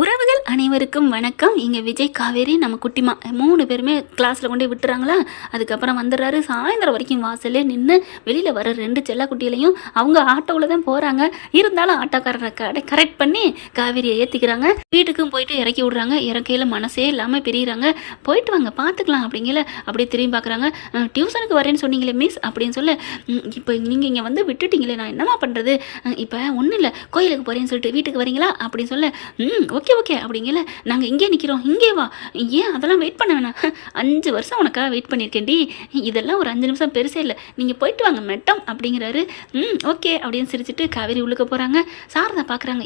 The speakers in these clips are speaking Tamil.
உறவுகள் அனைவருக்கும் வணக்கம். இங்கே விஜய், காவேரி, நம்ம குட்டிமா 3 பேருமே கிளாஸில் கொண்டு போய் விட்டுறாங்களா. அதுக்கப்புறம் வந்துடுறாரு. சாயந்தரம் வரைக்கும் வாசலே நின்று வெளியில் வர 2 செல்ல குட்டிகளையும் அவங்க ஆட்டோவில் தான் போகிறாங்க. இருந்தாலும் ஆட்டோக்காரரை கரெக்ட் பண்ணி காவேரியை ஏற்றிக்கிறாங்க. வீட்டுக்கும் போயிட்டு இறக்கி விடுறாங்க. இறக்கையில் மனசே இல்லாமல் பிரிகிறாங்க. போயிட்டு வாங்க பார்த்துக்கலாம் அப்படிங்கல. அப்படியே திரும்பி பார்க்குறாங்க. டியூஷனுக்கு வரேன்னு சொன்னீங்களே மிஸ் அப்படின்னு சொல்ல, இப்போ நீங்கள் இங்கே வந்து விட்டுட்டீங்களே, நான் என்னம்மா பண்ணுறது? இப்போ ஒன்றும் இல்லை, கோயிலுக்கு போகிறேன்னு சொல்லிட்டு வீட்டுக்கு வரீங்களா அப்படின்னு சொல்ல, ஓகே ஓகே அப்படிங்கல. நாங்கள் இங்கே நிற்கிறோம், இங்கே வா. ஏன் அதெல்லாம் வெயிட் பண்ண வேணாம், 5 வருஷம் உனக்காக வெயிட் பண்ணியிருக்கேன்டி. இதெல்லாம் ஒரு 5 நிமிஷம் பெருசே இல்லை, நீங்கள் போயிட்டு வாங்க மெட்டம் அப்படிங்கிறாரு. ஓகே அப்படின்னு சிரிச்சுட்டு காவேரி உள்ளுக்க போகிறாங்க. சாரதா பார்க்குறாங்க.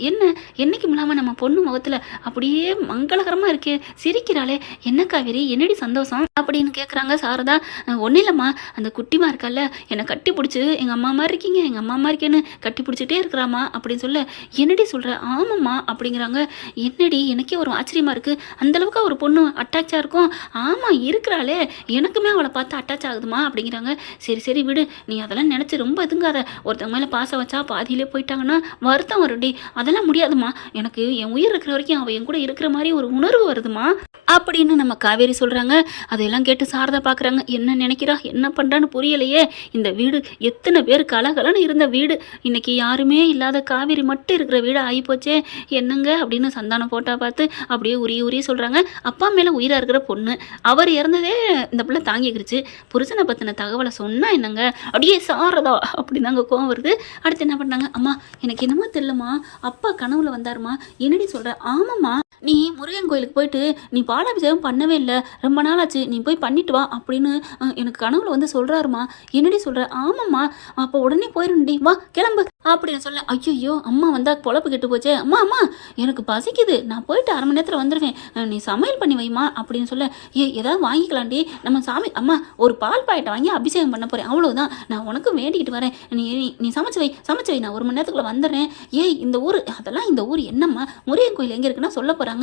என்னைக்கும் இல்லாமல் நம்ம பொண்ணு முகத்தில் அப்படியே மங்களகரமாக இருக்கே, சிரிக்கிறாளே, என்ன காவேரி, என்னடி சந்தோஷம் அப்படின்னு கேட்குறாங்க சாரதா. ஒன்றும் இல்லைம்மா, அந்த குட்டிமா இருக்கால, என்னை கட்டி பிடிச்சி எங்கள் அம்மா மாதிரி இருக்கீங்க, எங்கள் அம்மா மாதிரி இருக்கேன்னு கட்டி பிடிச்சிட்டே இருக்கிறாமா அப்படின்னு சொல்ல, என்னடி சொல்கிற? ஆமாம்மா அப்படிங்கிறாங்க. என்னடி, எனக்கே ஒரு ஆச்சரியமாக இருக்குது, அந்தளவுக்கு ஒரு பொண்ணு அட்டாச்சாக இருக்கும். ஆமாம் இருக்கிறாளே, எனக்குமே அவளை பார்த்து அட்டாச் ஆகுதுமா அப்படிங்கிறாங்க. சரி சரி விடு, நீ அதெல்லாம் நினச்சி ரொம்ப இதுங்காத. ஒருத்தவங்க மேலே பாசம் வச்சா பாதியிலே போயிட்டாங்கன்னா வருத்தம் வரும்டி. அதெல்லாம் முடியாதுமா, எனக்கு என் உயிர் இருக்கிற வரைக்கும் அவள் என் கூட இருக்கிற மாதிரி ஒரு உணர்வு வருதுமா அப்படின்னு நம்ம காவேரி சொல்கிறாங்க. அதையெல்லாம் கேட்டு சாரதா பார்க்குறாங்க. என்ன நினைக்கிறா, என்ன பண்ணுறான்னு புரியலையே. இந்த வீடு எத்தனை பேர் கலகலன்னு இருந்த வீடு, இன்னைக்கு யாருமே இல்லாத காவேரி மட்டும் இருக்கிற வீடு ஆகிப்போச்சே, என்னங்க அப்படின்னு சந்தானம் போட்டா பார்த்து அப்படியே உரிய சொல்கிறாங்க. அப்பா மேலே உயிராக இருக்கிற பொண்ணு, அவர் இறந்ததே இந்த பிள்ளை தாங்கிக்கிருச்சு. புருஷனை பற்றின தகவலை சொன்னால் என்னங்க, அப்படியே சாரதா அப்படின்னாங்க கோவம் வருது. அடுத்து என்ன பண்ணாங்க, அம்மா எனக்கு என்னமோ தெரியலம்மா, அப்பா கனவுல வந்தாருமா. என்னடி சொல்கிற? ஆமாம்மா, நீ முருகன் கோயிலுக்கு போயிட்டு நீ பாலாபிஷேகம் பண்ணவே இல்லை, ரொம்ப நாள் ஆச்சு, நீ போய் பண்ணிட்டு வா அப்படின்னு எனக்கு கனவுல வந்து சொல்கிறாருமா. என்னடி சொல்கிற? ஆமாம்மா, அப்போ உடனே போயிடும்டி, வா கிளம்பு அப்படின்னு சொல்ல, ஐயோ அம்மா வந்தால் பொழப்பு கெட்டு போச்சே. அம்மா அம்மா எனக்கு பசிக்குது, நான் போயிட்டு 1/2 மணி நேரத்தில் வந்துடுவேன், நீ சமையல் பண்ணி வைமா அப்படின்னு சொல்ல, ஏதாவது வாங்கிக்கலாண்டி, நம்ம சாமி, அம்மா ஒரு பால் பாயட்டை வாங்கி அபிஷேகம் பண்ண போகிறேன், அவ்வளோதான், நான் உனக்கு வேண்டிக்கிட்டு வரேன், நீ சமைச்சு வை, நான் 1 மணி நேரத்துக்குள்ளே வந்துடுறேன். இந்த ஊர், அதெல்லாம் இந்த ஊர் என்னம்மா, முருகன் கோயில் எங்கே இருக்குன்னா சொல்ல போகிறாங்க.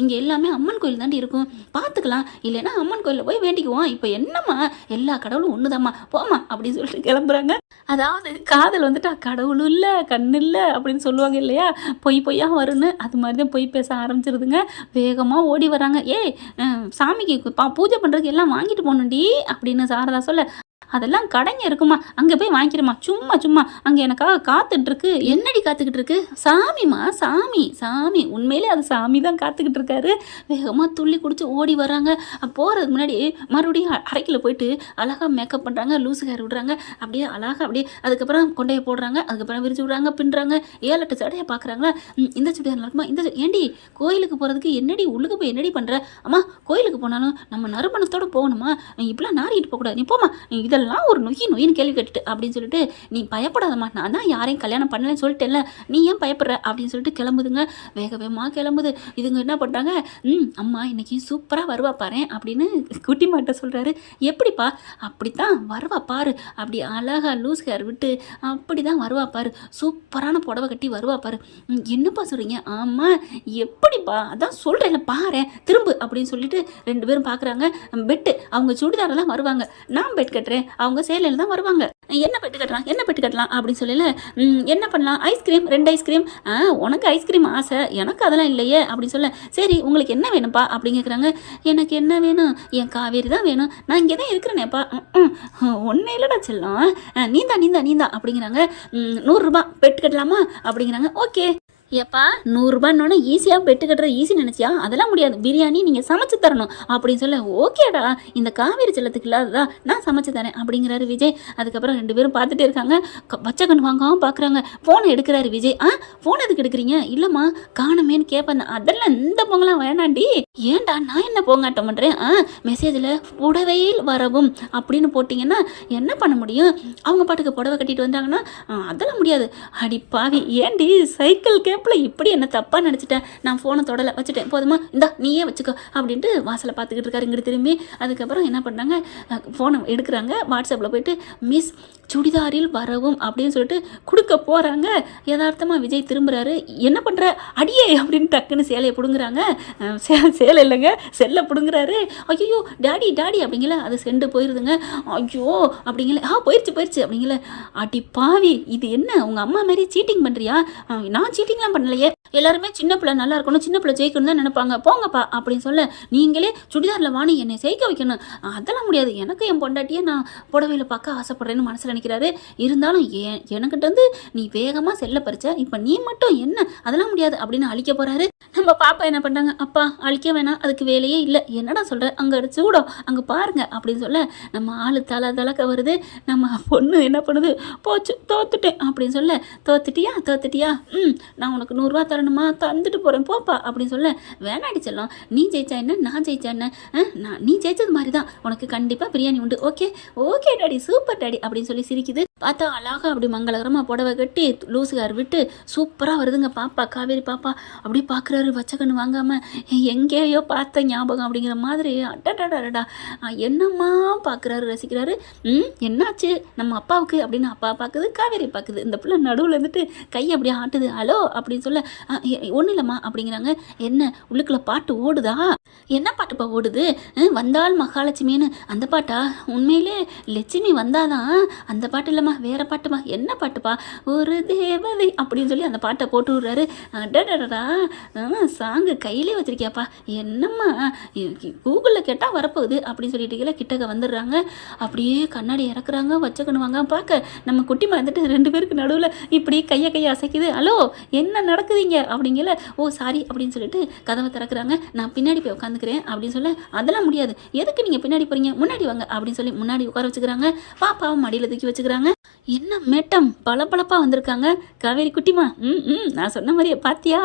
இங்கே எல்லாமே அம்மன் கோயில் தாண்டி இருக்கும், பார்த்துக்கலாம், இல்லைன்னா அம்மன் கோயிலில் போய் வேண்டிக்குவோம், இப்போ என்னம்மா எல்லா கடவுளும் ஒன்றுதாம்மா, போமா அப்படின்னு சொல்லிட்டு கிளம்புறாங்க. அதாவது காதல் வந்துட்டா கடவுளும் இல்லை கண்ணு இல்லை அப்படின்னு சொல்லுவாங்க இல்லையா, பொய்யா வரும்னு, அது மாதிரி தான் பொய் பேச ஆரம்பிச்சிருதுங்க. வேகமாக ஓடி வராங்க. சாமிக்கு பூஜை பண்ணுறதுக்கு எல்லாம் வாங்கிட்டு போகணுண்டி அப்படின்னு சாரதா சொல்ல, அதெல்லாம் கடைங்க இருக்குமா, அங்கே போய் வாங்கிக்கிறமா, சும்மா அங்கே எனக்காக காத்துட்ருக்கு. என்னடி காத்துக்கிட்டு இருக்கு? சாமிமா, சாமி உண்மையிலே அது சாமி தான் காத்துக்கிட்டு இருக்காரு. வேகமாக துள்ளி குடிச்சு ஓடி வராங்க. போகிறதுக்கு முன்னாடி மறுபடியும் அறைக்கில் போயிட்டு அழகாக மேக்கப் பண்ணுறாங்க, லூஸு ஹேர் விடுறாங்க, அப்படியே அழகாக அப்படியே அதுக்கப்புறம் கொண்டையை போடுறாங்க, அதுக்கப்புறம் விரிச்சு விடுறாங்க, பின்னுறாங்க, 7-8 சடையை பார்க்குறாங்களா. இந்த சுடியார் இருக்குமா, இந்த ஏண்டி கோயிலுக்கு போகிறதுக்கு என்னடி உள்ளுக்கு போய் என்னடி பண்ணுற? அம்மா கோயிலுக்கு போனாலும் நம்ம நறுமணத்தோடு போகணுமா, இப்படிலாம் நாரிக்கிட்டு போகக்கூடாது, நீ போமா, இதெல்லாம் ஒரு நொய்யின்னு கேள்வி கேட்டுட்டு அப்படின்னு சொல்லிட்டு, நீ பயப்படாதம்மா, நான் தான் யாரையும் கல்யாணம் பண்ணலன்னு சொல்லிட்டேன்ல, நீ ஏன் பயப்படுற அப்படின்னு சொல்லிட்டு கிளம்புதுங்க. வேகமாக கிளம்புது. இதுங்க என்ன பண்ணுறாங்க, அம்மா இன்னைக்கு சூப்பராக வருவா பாரு அப்படின்னு குட்டிமாட்ட சொல்கிறாரு. எப்படிப்பா? அப்படித்தான் வருவா பாரு, அப்படி அழகாக லூஸ் ஹேர் விட்டு அப்படி தான் வருவா பாரு, சூப்பரான புடவை கட்டி வருவா பாரு. என்னப்பா சொல்கிறீங்க? ஆமாம் எப்படிப்பா, அதான் சொல்கிறேன்ல பாரு, திரும்பு அப்படின்னு சொல்லிட்டு 2 பேரும் பார்க்குறாங்க. பெட்டு, அவங்க சுடிதாரில் தான் வருவாங்க, நான் பெட் கட்டுறேன், அவங்க சேலையில் தான் வருவாங்க. என்ன பெட்டு கட்டலாம் அப்படின்னு சொல்லல, என்ன பண்ணலாம், ஐஸ்கிரீம் 2 ஐஸ்கிரீம். உனக்கு ஐஸ்கிரீம் ஆசை, எனக்கு அதெல்லாம் இல்லையே அப்படின்னு சொல்ல, சரி உங்களுக்கு என்ன வேணும்ப்பா அப்படின்னு கேட்குறாங்க. எனக்கு என்ன வேணும், என் காவேரி தான் வேணும், நான் இங்கே தான் இருக்கிறேனேப்பா. ஒன்றே இல்லைடா செல்லம், நீந்தா அப்படிங்கிறாங்க. 100 ரூபா பெட்டு கட்டலாமா அப்படிங்கிறாங்க. ஓகே. ஏப்பா 100 ரூபான்னு ஈஸியாக பெட்டு கட்டுறது ஈஸி நினச்சியா? அதெல்லாம் முடியாது, பிரியாணி நீங்கள் சமைச்சு தரணும் அப்படின்னு சொல்ல, ஓகேடா இந்த காவேரி செல்லத்துக்கு இல்லாததா, நான் சமைச்சு தரேன் அப்படிங்கிறாரு விஜய். அதுக்கப்புறம் 2 பேரும் பார்த்துட்டே இருக்காங்க. பச்சை கண் வாங்காமல் பார்க்குறாங்க. ஃபோனை எடுக்கிறாரு விஜய். ஃபோன் எதுக்கு எடுக்கிறீங்க? இல்லைம்மா காணமேன்னு கேட்பேன். அதெல்லாம் இந்த பொங்கலாம் வேணாண்டி. ஏன்டா நான் என்ன போங்காட்டம் பண்ணுறேன்? மெசேஜில் புடவையில் வரவும் அப்படின்னு போட்டிங்கன்னா என்ன பண்ண முடியும்? அவங்க பாட்டுக்கு புடவை கட்டிட்டு வந்தாங்கன்னா அதெல்லாம் முடியாது. அடி பாவி, ஏண்டி சைக்கிள் இப்படி என்ன தப்பாக நினச்சிட்டேன், நான் ஃபோனை தொடலை வச்சுட்டேன், போதுமா, இந்தா நீயே வச்சுக்கோ அப்படின்ட்டு வாசலை பார்த்துக்கிட்டு இருக்காரு. இங்கிட்டு திரும்பி அதுக்கப்புறம் என்ன பண்ணுறாங்க, ஃபோனை எடுக்கிறாங்க. வாட்ஸ்அப்பில் போயிட்டு மிஸ் சுடிதாரில் வரவும் அப்படின்னு சொல்லிட்டு கொடுக்க போகிறாங்க. யதார்த்தமாக விஜய் திரும்புகிறாரு. என்ன பண்ணுற அடியே அப்படின்னு டக்குன்னு சேலையை பிடுங்குறாங்க. சேலை இல்லைங்க, செல்லை பிடுங்குறாரு. ஐயோ டாடி அப்படிங்கல, அது செண்டு போயிடுதுங்க. ஐயோ அப்படிங்கல, போயிடுச்சு அப்படிங்கல. அடி பாவி, இது என்ன உங்கள் அம்மா மாதிரி சீட்டிங் பண்ணுறியா? நான் சீட்டிங்லாம் தான் பண்ணலையே. எல்லாருமே சின்ன பிள்ளை நல்லா இருக்கணும், சின்ன பிள்ளை ஜெயிக்கணும் தான் நினைப்பாங்க. போங்கப்பா அப்படின்னு சொல்ல, நீங்களே சுடிதாரில் வாணி என்னை ஜெயிக்க வைக்கணும், அதெல்லாம் முடியாது, எனக்கு என் பொண்டாட்டியை நான் புடவையில் பார்க்க ஆசைப்படுறேன்னு மனசில் நினைக்கிறாரு. இருந்தாலும் எனக்கிட்ட இருந்து நீ வேகமாக செல்ல பறிச்ச, இப்போ நீ மட்டும் என்ன, அதெல்லாம் முடியாது அப்படின்னு அழிக்க போகிறாரு. நம்ம பாப்பா என்ன பண்ணுறாங்க, அப்பா அழிக்க வேணாம், அதுக்கு வேலையே இல்லை, என்னடா சொல்கிற, அங்கே சூடோ அங்கே பாருங்க அப்படின்னு சொல்ல, நம்ம ஆள் தலக்க வருது. நம்ம பொண்ணு என்ன பண்ணுது, போச்சு தோத்துட்டேன் அப்படின்னு சொல்ல, தோத்துட்டியா நான் உனக்கு 100 ரூபா தரணுமா, தந்துட்டு போகிறேன் போப்பா அப்படின்னு சொல்ல, வேணாடி செல்லம், நீ ஜெயிச்சா என்ன நான் ஜெயிச்சா என்ன, நீ ஜெயிச்சது மாதிரி தான், உனக்கு கண்டிப்பாக பிரியாணி உண்டு, ஓகே டாடி சூப்பர் டாடி அப்படின்னு சொல்லி சிரிக்குது. பார்த்தா அழகா அப்படி மங்களகரமாக புடவை கட்டி லூசுகார் விட்டு சூப்பராக வருதுங்க பாப்பா, காவேரி பாப்பா. அப்படி பார்க்குறாரு, வச்சக்கண்ணு வாங்காமல், எங்கேயோ பார்த்த ஞாபகம் அப்படிங்கிற மாதிரி. அடடா என்னம்மா பார்க்குறாரு, ரசிக்கிறாரு. என்னாச்சு நம்ம அப்பாவுக்கு அப்படின்னு அப்பா பார்க்குது, காவேரி பார்க்குது. இந்த பிள்ளை நடுவில் இருந்துட்டு கை அப்படியே ஆட்டுது. ஹலோ அப்படின்னு சொல்ல, ஒன்றும் இல்லைம்மா அப்படிங்கிறாங்க. என்ன உள்ளுக்குள்ள பாட்டு ஓடுதா, என்ன பாட்டுப்பா ஓடுது, வந்தால் மகாலட்சுமின்னு அந்த பாட்டா, உண்மையிலே லட்சுமி வந்தாதான் அந்த பாட்டு இல்லைம்மா, வேற பாட்டுமா, என்ன பாட்டுப்பா, ஒரு தேவதை அப்படின்னு சொல்லி அந்த பாட்டை போட்டு விடுறாரு. அடடடா சாங்கு கையிலே வச்சிருக்கியாப்பா, என்னம்மா கூகுளில் கேட்டால் வரப்போகுது அப்படின்னு சொல்லிட்டு கிட்டக்க வந்துடுறாங்க. அப்படியே கண்ணாடி இறக்குறாங்க, வச்சக்கணும் வாங்க பார்க்க. நம்ம குட்டி மறந்துட்டு 2 பேருக்கு நடுவில் இப்படி கையை அசைக்குது. ஹலோ என்ன நடக்குதுங்க அப்படிங்கல. ஓ சாரி அப்படின்னு சொல்லிட்டு கதவை திறக்கிறாங்க. நான் பின்னாடி போய் உட்காந்துக்கிறேன் அப்படின்னு சொல்ல, அதெல்லாம் முடியாது, எதுக்கு நீங்கள் பின்னாடி போகிறீங்க, முன்னாடி வாங்க அப்படின்னு சொல்லி முன்னாடி உட்கார வச்சுக்கிறாங்க. பாப்பாவை மடியில் தூக்கி வச்சுக்கிறாங்க. என்ன மேட்டம் பளபளப்பாக வந்திருக்காங்க காவேரி குட்டிமா. நான் சொன்ன மாதிரியே பார்த்தியா,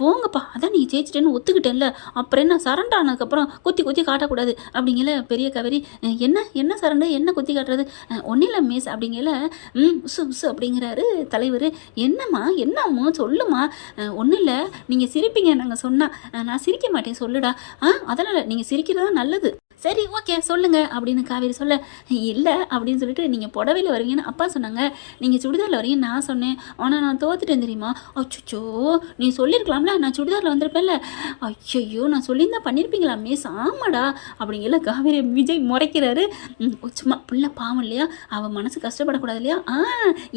போங்கப்பா, அதான் நீ ஜெயிச்சிட்டேன்னு ஒத்துக்கிட்டேன்ல, அப்புறம் என்ன சரண்டை ஆனதுக்கப்புறம் குத்தி காட்டக்கூடாது அப்படிங்கல. பெரிய காவேரி, என்ன சரண்டை, என்ன குத்தி காட்டுறது, ஒன்றும் இல்லை மிஸ் அப்படிங்கல. உசு அப்படிங்கிறாரு தலைவர். என்னம்மா சொல்லுமா, ஒன்றும் இல்லை, நீங்கள் சிரிப்பீங்க நாங்கள் சொன்னால், நான் சிரிக்க மாட்டேன் சொல்லுடா. அதனால் நீங்கள் சிரிக்கிறதா நல்லது. சரி ஓகே சொல்லுங்கள் அப்படின்னு காவேரி சொல்ல, இல்லை அப்படின்னு சொல்லிட்டு, நீங்கள் புடவையில் வருவீங்கன்னு அப்பா சொன்னாங்க, நீங்கள் சுடிதாரில் வரீங்கன்னு நான் சொன்னேன், ஆனால் நான் தோத்துட்டேன் தெரியுமா. அச்சோ நீ சொல்லியிருக்கலாம்ல, நான் சுடிதாரில் வந்திருப்பேன்ல. ஐயோ நான் சொல்லியிருந்தா பண்ணியிருப்பீங்களா மிஸ். ஆமாடா அப்படிங்கல. காவேரி விஜய் முறைக்கிறாரு. சும்மா பிள்ளை பாவம் இல்லையா, அவள் மனசு கஷ்டப்படக்கூடாது இல்லையா.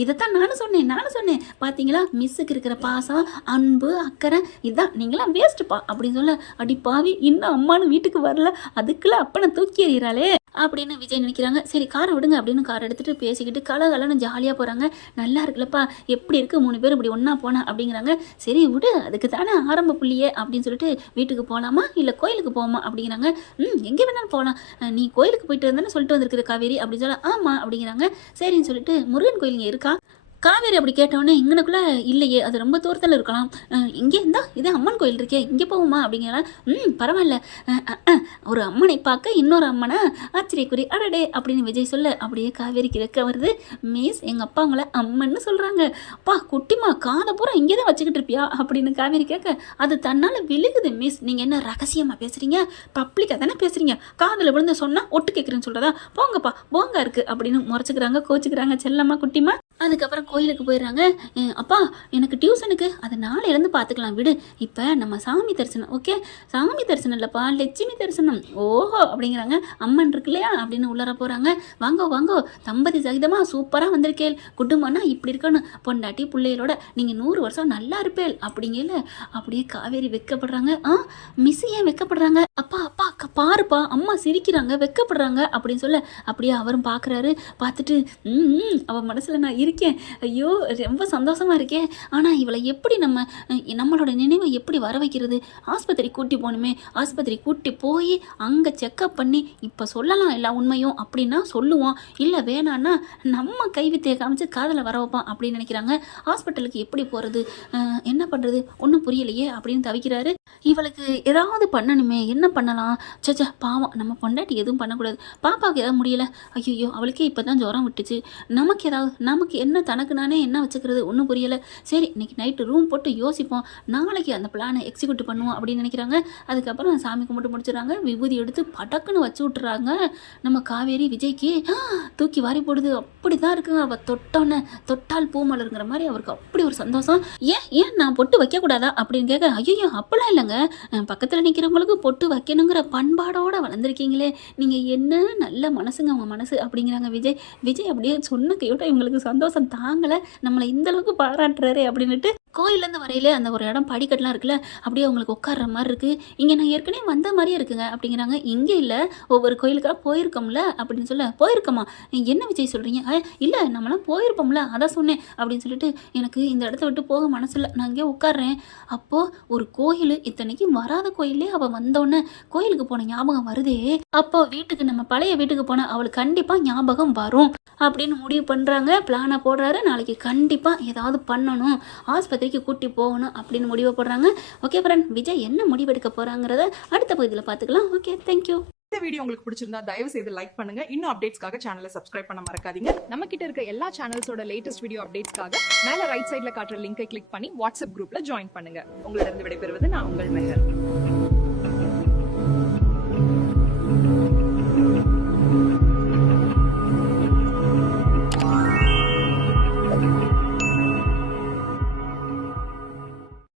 இதைத்தான் நானும் சொன்னேன் பார்த்தீங்களா, மிஸ்ஸுக்கு இருக்கிற பாசம் அன்பு அக்கறை இதுதான், நீங்களாம் வேஸ்ட்டுப்பா அப்படின்னு சொல்ல, அடி பாவி இன்னும் அம்மானு வீட்டுக்கு வரல, அதுக்குள்ள அப்பனை தூக்கி எறிகிறாளே அப்படின்னு விஜய் நினைக்கிறாங்க. சரி காரை விடுங்க அப்படின்னு காரை எடுத்துகிட்டு பேசிக்கிட்டு கலகலன்னு ஜாலியாக போகிறாங்க. நல்லா இருக்குல்லப்பா, எப்படி இருக்குது 3 பேர் இப்படி ஒன்றா போனா அப்படிங்கிறாங்க. சரி விடு, அதுக்கு தானே ஆரம்ப புள்ளியே அப்படின்னு சொல்லிட்டு, வீட்டுக்கு போகலாமா இல்லை கோயிலுக்கு போகலாமா அப்படிங்கிறாங்க. எங்கே வேணாலும் போகலாம், நீ கோயிலுக்கு போயிட்டு வந்தேன்னு சொல்லிட்டு வந்திருக்கிற காவேரி அப்படின்னு சொல்ல, ஆமாம் அப்படிங்கிறாங்க. சரின்னு சொல்லிட்டு, முருகன் கோயில் இங்கே இருக்கா காவேரி அப்படி கேட்டோன்னே, இங்கனக்குள்ளே இல்லையே, அது ரொம்ப தூரத்தில் இருக்கலாம், இங்கே இருந்தா இது அம்மன் கோயில் இருக்கே, இங்கே போகுமா அப்படிங்கிறா. பரவாயில்ல, ஒரு அம்மனை பார்க்க இன்னொரு அம்மனை ஆச்சரியக்குறி அடடே அப்படின்னு விஜய் சொல்ல, அப்படியே காவேரிக்கு வைக்க வருது. மிஸ் எங்கள் அப்பா உங்களை அம்மன்னு சொல்கிறாங்க. அப்பா குட்டிமா காதை பூரா இங்கே தான் வச்சுக்கிட்டு இருப்பியா அப்படின்னு காவேரி கேட்க, அது தன்னால் விழுகுது மிஸ், நீங்கள் என்ன ரகசியமாக பேசுகிறீங்க, பப்ளிக்காக தானே பேசுகிறீங்க, காதில் விழுந்து சொன்னால் ஒட்டு கேட்குறேன்னு சொல்கிறதா, போங்கப்பா போங்க இருக்குது அப்படின்னு முறைச்சிக்கிறாங்க, கோச்சிக்கிறாங்க செல்லம்மா குட்டிமா. அதுக்கப்புறம் கோயிலுக்கு போயிடுறாங்க. அப்பா எனக்கு டியூஷனுக்கு அது நாளையிலேருந்து பார்த்துக்கலாம் விடு, இப்போ நம்ம சாமி தரிசனம். ஓகே சாமி தரிசனம் இல்லைப்பா, லட்சுமி தரிசனம். ஓஹோ அப்படிங்கிறாங்க. அம்மன் இருக்கு இல்லையா அப்படின்னு உள்ளர போகிறாங்க. வாங்கோ தம்பதி சகிதமாக சூப்பராக வந்திருக்கேள், குடும்பம்னா இப்படி இருக்கணும், பொண்டாட்டி பிள்ளைகளோட நீங்கள் 100 வருஷம் நல்லா இருப்பேள் அப்படிங்கல. அப்படியே காவேரி வெக்கப்படுறாங்க. மிஸ் ஏன் வெக்கப்படுறாங்க, அப்பா பாருப்பா அம்மா சிரிக்கிறாங்க வெக்கப்படுறாங்க அப்படின்னு சொல்ல, அப்படியே அவரும் பார்க்குறாரு. பார்த்துட்டு அவன் மனசில் நான் இருக்கேன், ஐயோ ரொம்ப சந்தோஷமாக இருக்கேன், ஆனால் இவளை எப்படி நம்மளோட நினைவை எப்படி வர வைக்கிறது, ஆஸ்பத்திரி கூட்டி போகணுமே, ஆஸ்பத்திரி கூட்டி போய் அங்கே செக்கப் பண்ணி இப்போ சொல்லலாம் எல்லா உண்மையும் அப்படின்னா சொல்லுவோம், இல்லை வேணான்னா நம்ம கைவித்தையை காமிச்சு காதில் வர வைப்பான் அப்படின்னு நினைக்கிறாங்க. ஹாஸ்பிட்டலுக்கு எப்படி போகிறது, என்ன பண்ணுறது ஒன்றும் புரியலையே அப்படின்னு தவிக்கிறாரு. இவளுக்கு ஏதாவது பண்ணணுமே, என்ன பண்ணலாம், சச்சா பாவம் நம்ம பொண்டாட்டி எதுவும் பண்ணக்கூடாது, பாப்பாவுக்கு ஏதாவது முடியலை, ஐயோ அவளுக்கே இப்போ தான் ஜுரம் விட்டுச்சு, நமக்கு என்ன தனக்கு நானே என்ன வச்சுக்கிறது ஒன்றும் புரியலை, சரி இன்னைக்கு நைட்டு ரூம் போட்டு யோசிப்போம், நாளைக்கு அந்த பிளானை எக்ஸிக்யூட் பண்ணுவோம் அப்படின்னு நினைக்கிறாங்க. அதுக்கப்புறம் சாமி கும்பிட்டு முடிச்சிடறாங்க. விபூதி எடுத்து படக்குன்னு வச்சு விட்டுறாங்க. நம்ம காவேரி விஜய்க்கு தூக்கி வாரி போடுது. அப்படி தான் இருக்குங்க, அவள் தொட்டால் பூ மலருங்கிற மாதிரி அவருக்கு அப்படி ஒரு சந்தோஷம். ஏன் நான் பொட்டு வைக்கக்கூடாதா அப்படின்னு கேட்க, ஐயோ அப்பெல்லாம் இல்லை இல்லைங்க, பக்கத்தில் நிற்கிறவங்களுக்கு பொட்டு வைக்கணுங்கிற பண்பாடோடு வளர்ந்துருக்கீங்களே, நீங்கள் என்ன நல்ல மனசுங்க உங்கள் மனசு அப்படிங்கிறாங்க விஜய். விஜய் அப்படியே சொன்ன கையோட இவங்களுக்கு சந்தோஷம் தாங்கலை, நம்மளை இந்தளவுக்கு பாராட்டுறாரு அப்படின்ட்டு கோயிலேருந்து வரையில அந்த ஒரு இடம் படிக்கட்டுலாம் இருக்குல்ல, அப்படியே அவங்களுக்கு உட்கார்ற மாதிரி இருக்குது. இங்கே நான் ஏற்கனவே வந்த மாதிரியே இருக்குங்க அப்படிங்கிறாங்க. இங்கே இல்லை, ஒவ்வொரு கோயிலுக்காக போயிருக்கோம்ல அப்படின்னு சொல்ல, போயிருக்கோமா என்ன விஜய் சொல்கிறீங்க? இல்லை நம்மளாம் போயிருப்போம்ல அதான் சொன்னேன் அப்படின்னு சொல்லிட்டு, எனக்கு இந்த இடத்த விட்டு போக மனசில்லை, நான் இங்கே உட்காடுறேன். அப்போது ஒரு கோயில், இத்தனைக்கு வராத கோயிலே அவள் வந்தோடனே கோயிலுக்கு போன ஞாபகம் வருதே, அப்போ வீட்டுக்கு நம்ம பழைய வீட்டுக்கு போனால் அவளுக்கு கண்டிப்பாக ஞாபகம் வரும் அப்படின்னு முடிவு பண்ணுறாங்க. பிளானை போடுறாரு, நாளைக்கு கண்டிப்பாக ஏதாவது பண்ணணும், ஆஸ்பத்திரிக்கு கூட்டி போகணும் அப்படின்னு முடிவு போடுறாங்க. ஓகே ஃப்ரெண்ட், விஜய் என்ன முடிவெடுக்க போகிறாங்கிறத அடுத்த பகுதியில் பார்த்துக்கலாம். Okay, thank you. இந்த வீடியோ உங்களுக்கு பிடிச்சிருந்தா தயவு செய்து லைக் பண்ணுங்க. இன்னும் அப்டேட்ஸ்க்காக சேனலை சப்ஸ்கிரைப் பண்ண மறக்காதீங்க. நம்ம கிட்ட இருக்க எல்லா சேனல்ஸோட லேட்டஸ்ட் வீடியோ அப்டேட்ஸ்க்காக மேல ரைட் சைடுல காட்டுற லிங்கை கிளிக் பண்ணி வாட்ஸ்அப் குரூப்ல ஜாயின் பண்ணுங்க. உங்களிடம் விடைபெறுவது நான் உங்கள் மெஹர்.